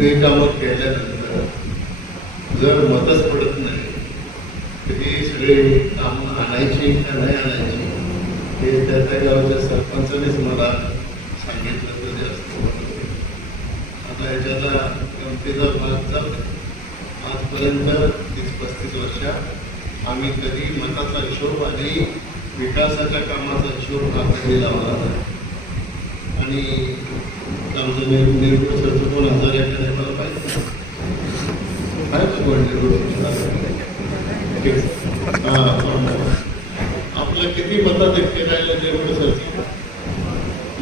कोणतेही कामं केल्यानंतर जर मतच पडत नाही तर ही सगळे कामं आणायची का नाही आणायची हे त्या त्या गावाच्या सरपंचानेच मला सांगितलं तर जास्त आता याच्याला गमतीचा भाग जातो आजपर्यंत तीस पस्तीस वर्षात आम्ही कधी मताचा हिशोब आणि विकासाच्या कामाचा हिशोब आपल्याला लावला आणि आमचं निर् निर्भर सरचं दोन हजार पाहिजे. आपलं किती मतात एकटे राहिलं निर्भर सरचं?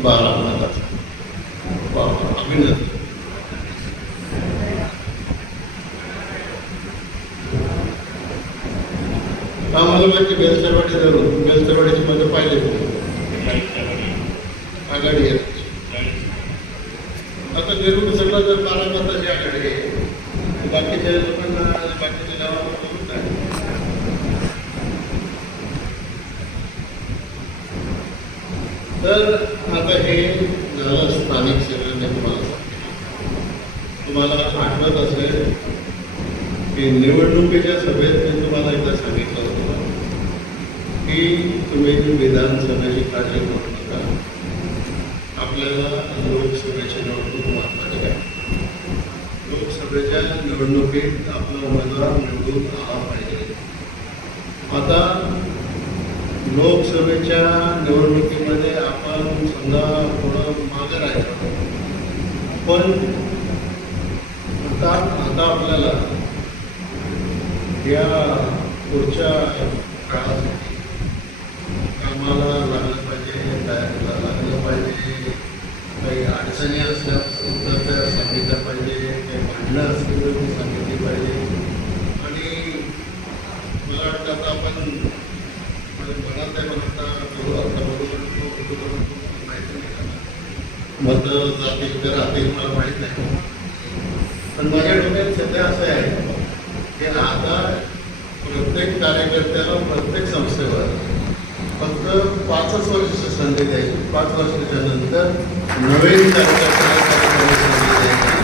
बारा मताचं बाबा अभिनंदन आम्हाला माहिती बेलचरवाडी धरून बेलचरवाडीची मध्ये पाहिले आघाडी आहे. आता सगळं जर बारा मताची आकडे बाकीच्या लोकांना बाकीच्या गावाला बोलून नाही. तर आता हे झालं स्थानिक सेवेने तुम्हाला तुम्हाला आठवत असेल की निवडणुकीच्या सभेत मी तुम्हाला एकदा सांगितलं होतं की तुम्ही विधानसभेची काळजी करू नका. आपल्याला लोकसभेची निवडणूक महत्वाची आहे लोकसभेच्या निवडणुकीत आपला उमेदवार निवडून आला पाहिजे. आता लोकसभेच्या निवडणुकीमध्ये आपण समजा थोडं मागे राहिलो पण आता आता आपल्याला या पुढच्या काळासाठी कामाला लागलं पाहिजे तयारीला लागलं पाहिजे काही अडचणी असल्या तर त्या सांगितल्या पाहिजे लस भांडणं सांगितली पाहिजे? आणि मला वाटतं आता आपण माझ्या मनात आहे म्हणता करू आता बरोबर माहिती नाही मत जातील तर राहतील मला माहीत नाही. पण माझ्या डोक्यात सध्या असं आहे की आता प्रत्येक कार्यकर्त्याला प्रत्येक संस्थेवर फक्त पाचच वर्ष संधी द्यायची. पाच वर्षाच्या नंतर नवीन कार्यकर्त्याला संधी द्यायची.